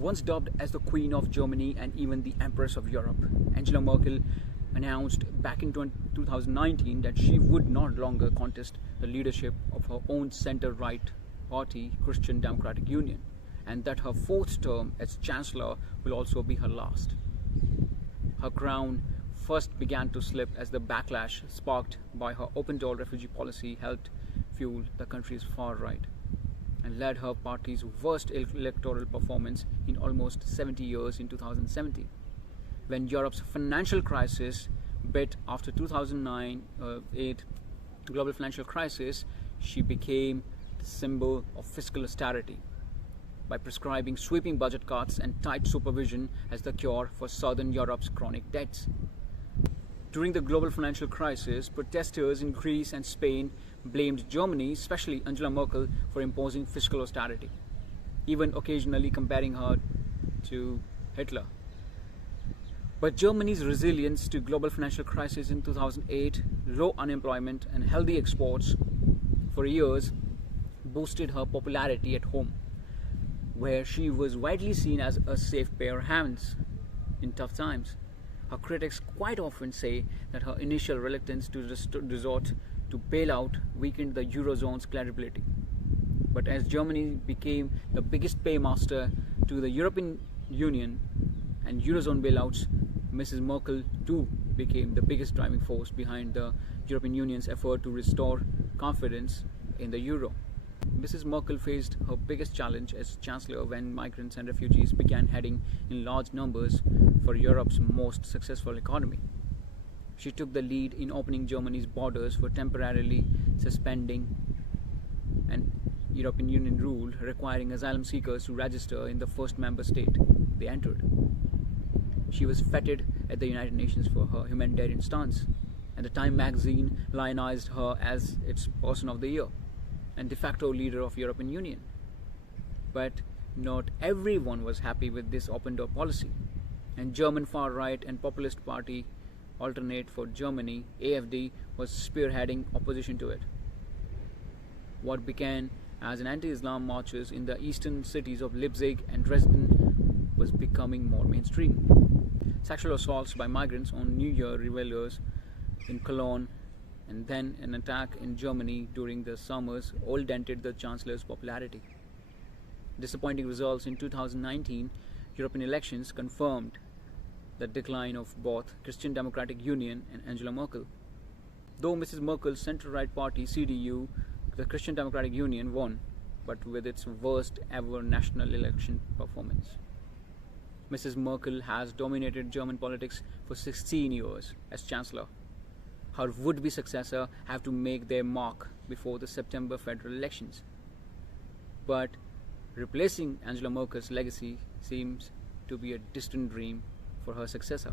Once dubbed as the Queen of Germany and even the Empress of Europe, Angela Merkel announced back in 2019 that she would not longer contest the leadership of her own center-right party, Christian Democratic Union, and that her fourth term as Chancellor will also be her last. Her crown first began to slip as the backlash sparked by her open-door refugee policy helped fuel the country's far right and led her party's worst electoral performance in almost 70 years in 2017. When Europe's financial crisis bit after 2009-8 global financial crisis, she became the symbol of fiscal austerity by prescribing sweeping budget cuts and tight supervision as the cure for Southern Europe's chronic debts. During the global financial crisis, protesters in Greece and Spain blamed Germany, especially Angela Merkel, for imposing fiscal austerity, even occasionally comparing her to Hitler. But Germany's resilience to global financial crisis in 2008, low unemployment and healthy exports for years boosted her popularity at home, where she was widely seen as a safe pair of hands in tough times. Her critics quite often say that her initial reluctance to resort to bailout weakened the Eurozone's credibility. But as Germany became the biggest paymaster to the European Union and Eurozone bailouts, Mrs. Merkel too became the biggest driving force behind the European Union's effort to restore confidence in the euro. Mrs. Merkel faced her biggest challenge as Chancellor when migrants and refugees began heading in large numbers for Europe's most successful economy. She took the lead in opening Germany's borders for temporarily suspending an European Union rule requiring asylum seekers to register in the first member state they entered. She was feted at the United Nations for her humanitarian stance, and the Time magazine lionized her as its Person of the Year and de facto leader of European Union. But not everyone was happy with this open-door policy, and German far-right and populist party Alternate for Germany, AfD, was spearheading opposition to it. What began as an anti-Islam marches in the eastern cities of Leipzig and Dresden was becoming more mainstream. Sexual assaults by migrants on New Year revelers in Cologne and then an attack in Germany during the summers all dented the Chancellor's popularity. Disappointing results in 2019 European elections confirmed the decline of both Christian Democratic Union and Angela Merkel. Though Mrs. Merkel's centre-right party CDU, the Christian Democratic Union, won, but with its worst ever national election performance. Mrs. Merkel has dominated German politics for 16 years as Chancellor. Her would-be successor have to make their mark before the September federal elections. But replacing Angela Merkel's legacy seems to be a distant dream for her successor.